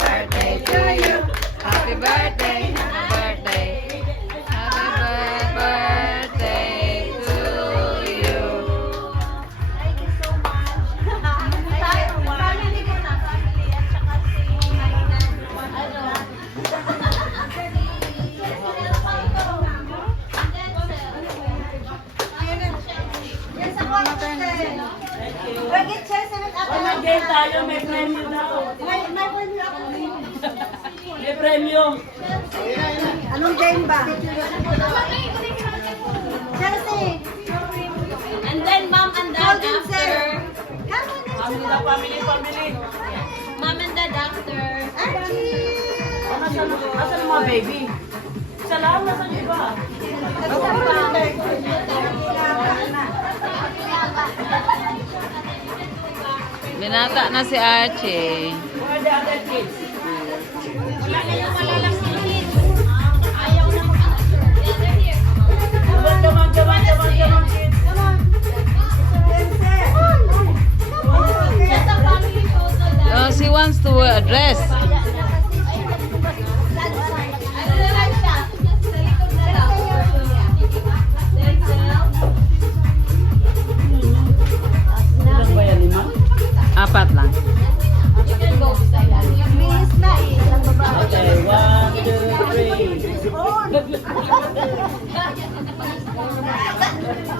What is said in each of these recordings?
Birthday to you. Happy birthday. Happy birthday. Happy birthday to you. Thank you so much. Family ko na, family at saka si Yes, ako ang Bakit siya sa Mag-game tayo, may premyo daw. May premyo ako. May premyo. Anong game ba? Chelsea. And then mom and dad Golden after. Sir. Family na, family. Mom and dad after. Asan yung mga baby? Isa lang, nasan yung iba? Binata na si Archie. Where are the other kids? Come on, kids. Oh, she wants to wear a dress. Ilan ba yan, lima? Apat lang. Miss na eh. Okay, 1, 2, 3.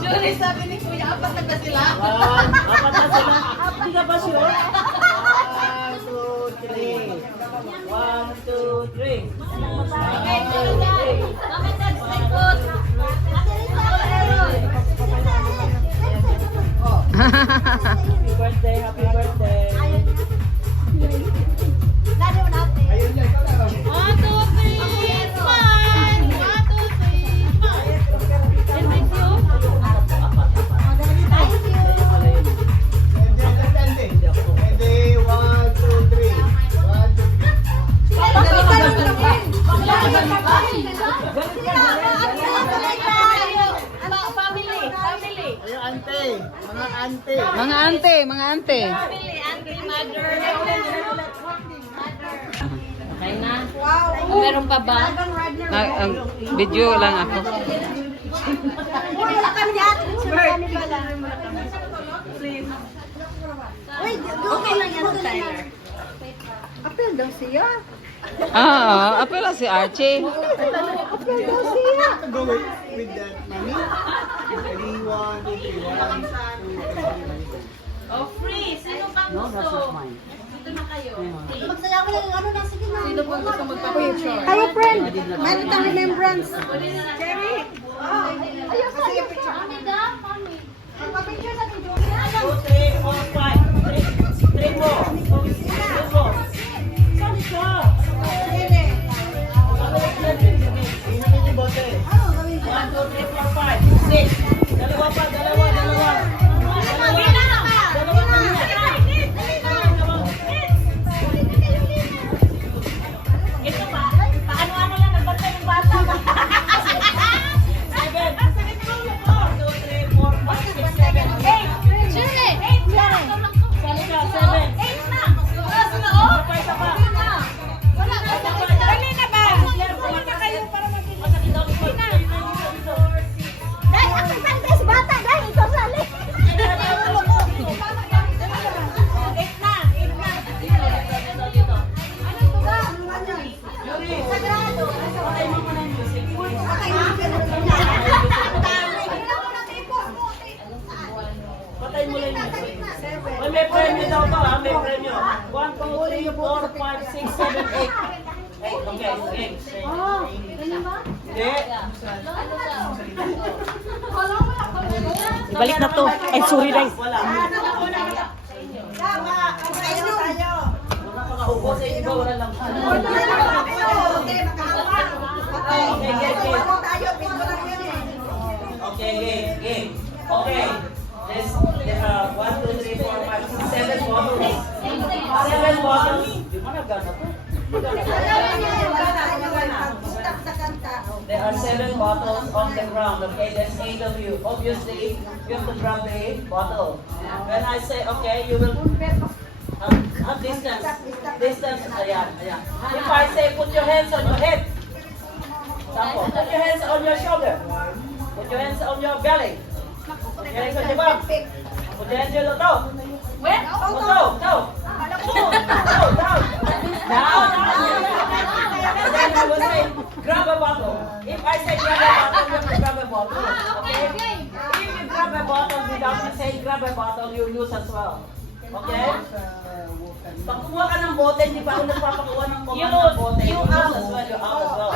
Julie, sabi ni Kuya, apat na ba sila? Apat na sila. Hindi ka ba sure? 1, 2, 3. 1, 2, 3. 1, 2, 3. Mom and dad's likod. Happy birthday, happy birthday. Lalo natin. 1, 2, 3. Smile. 1, 2, 3. Smile. And thank you. Family. Mga ante. Family, auntie, mother. Okay na? Wow. Meron pa ba? Ang video lang ako. Wala kami yan. Kami pala. Uy, okay lang yan sa Tyler. Apel daw siya. Ah, apela si Archie. Apel daw siya. Go with that, mommy. Ready, 1, 2, 3. 1, 2, 3. Oh, free. Sino bang No, that's gusto? not mine. Dito na kayo. Free. Magsayaw ko lang ano na sige na. Sino bang gusto magpa-picture? Hello friend. Meron tayong remembrance. Cherry. Ayos na. Sige picture. Magpa-picture sa akin, Julia. 2, 3, 4, 5. 3 more. 3 more. Saan siya? Tingnan yung bote. 1, 2, 3, 4, 5. 6. Dalawa pa, dalawa. Ito pa, paano lang nagbantay ng bata. 7. 1, 2, 3, 4, 5, 6, 7, 8. Julie! 8 na! Saan siya? 7. 8 na! Wala pa, Isa pa. Wala ka sa dali na ba? Wala na kayo para Masakit daw ito. Dahil ako sandes bata. Dahil ito sali. Sagrado. Patay mo lang yun. May premyo daw to ha, may premyo. 1, 2, 3, 4, 5, 6, 7, 8. Okay, okay. Hindi. Balik na to. Ay, sorry guys. Wala. Tama. Ubusin ko, wala lang. Okay, game. Okay. There are 1, 2, 3, 4, 5, 6, 7 bottles. 7 bottles. Di ba nagana to? There are 7 bottles on the ground. Okay, there's 8 of you. Obviously, you have to grab the bottle. When I say okay, you will distance. Distance. Ayan. If I say put your hands on your head. Sample. Put your hands on your shoulder. Put your hands on your belly. Put your hands on your bum. Put your hands on your toe. Where? Toe. Down. Then I will say, grab a bottle. If I say grab a bottle, you have to grab a bottle. Okay? If you grab a bottle without me saying grab a bottle, you lose as well. Okay? Pag kumuha ka ng bote, hindi pa ako nagpapakuha ng command ng bote. You lose as well, you're out as well.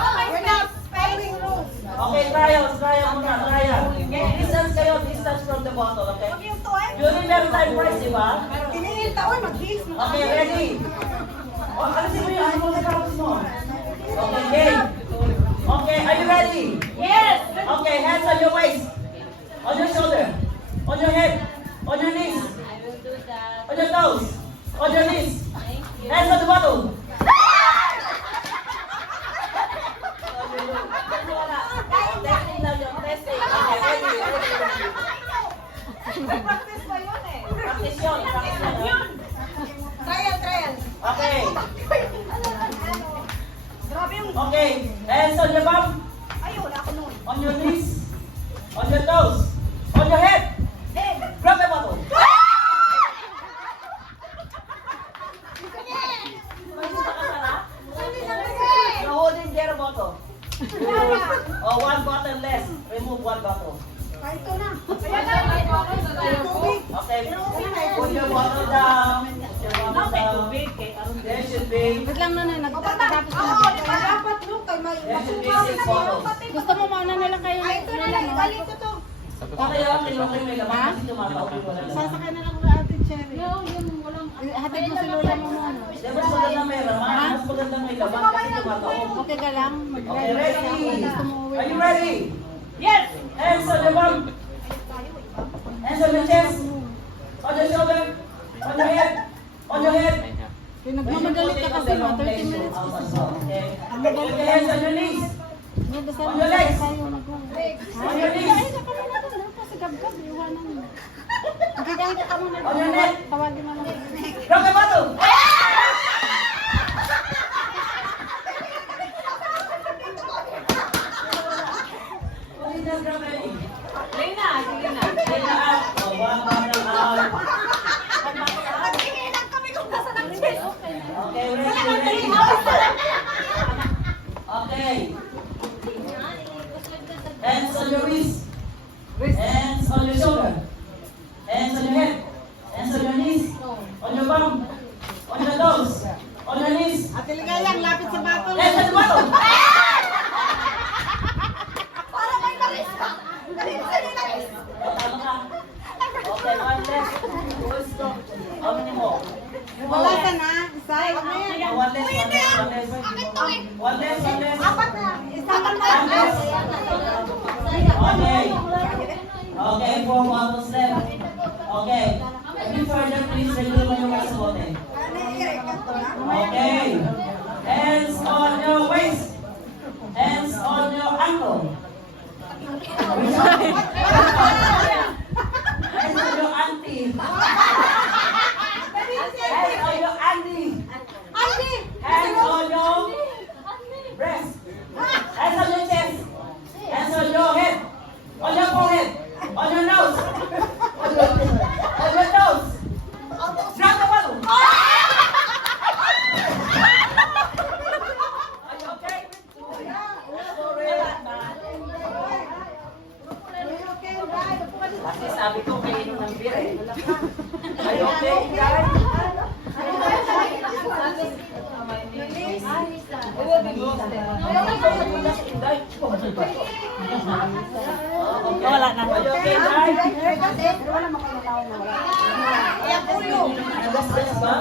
Okay, trial muna. Okay, distance from the bottle, okay? During that time first, di ba? Okay, ready? Alisin mo yun, ano mo sa tapos mo? Okay, game. Okay, are you ready? Yes! Okay, hands on your waist. On your shoulder. On your head. On your knees. On your toes. On your knees. Hands on the bottle. Testing. Okay, ready. Practice yun. Trial. Okay. Okay, hands on your bum. On your knees. On your toes. On your head. Grab the bottle. You're holding their bottle. Oh, 1 bottle less. Remove 1 bottle. Okay, put your bottle down. There should be. Wait lang na nagtatapos na. There should be 6 bottles. Gusto mo mauna nila kayo? Ay, ito na lang. Ibalik ko to. Okay, may laman kasi tumatawag ko lang. Sasakay na lang sa Ate Cherry. Hatid mo si Lola mo muna. Mas maganda may laman. Mas maganda may laman kasi tumatawag. Okay ka lang? Okay, ready? Gusto mo uwi. Are you ready? Yes! Hands on your bum. Hands on your chest. On your shoulder. On your head. On your head. Nagmamagalit ka kasi ma. 30 minutes. Okay. Put your hands on your knees. On your legs. On your knees. Ay, naka muna doon. Kasi gab-gab. Iwanan mo. Magigay ka muna. On your neck. Tawagin mo lang. Grab the bottle. Lena out. Oh, 1 bottle out. Okay, ready. Okay. Hands on your wrist. Hands on your shoulder. Hands on your head. Hands on your knees. On your bum. On your toes. On your knees. Ate Ligayang, lapit sa bato. Hands on the bottle. Para may nalis ka. Tama ka. Okay, 1 less. How many more? Wala ka na. Isa. One less. Apat na. Isa ka na. Okay. Okay, 4 bottles left. Okay. Before that, please regular mo yung mga sabote. Okay. Hands on your waist. Hands on your ankle. Hands on your auntie. Hands on your auntie. Hands on your breast. Hands on your chest. Hands on your head. On your forehead. On your nose. On your nose. Drop the bottle. Are you okay? Kasi sabi ko kayo ng beer eh. Are you okay, guys? Wala na. Are you okay, guys? Wala makakalaw na wala. Gas ba?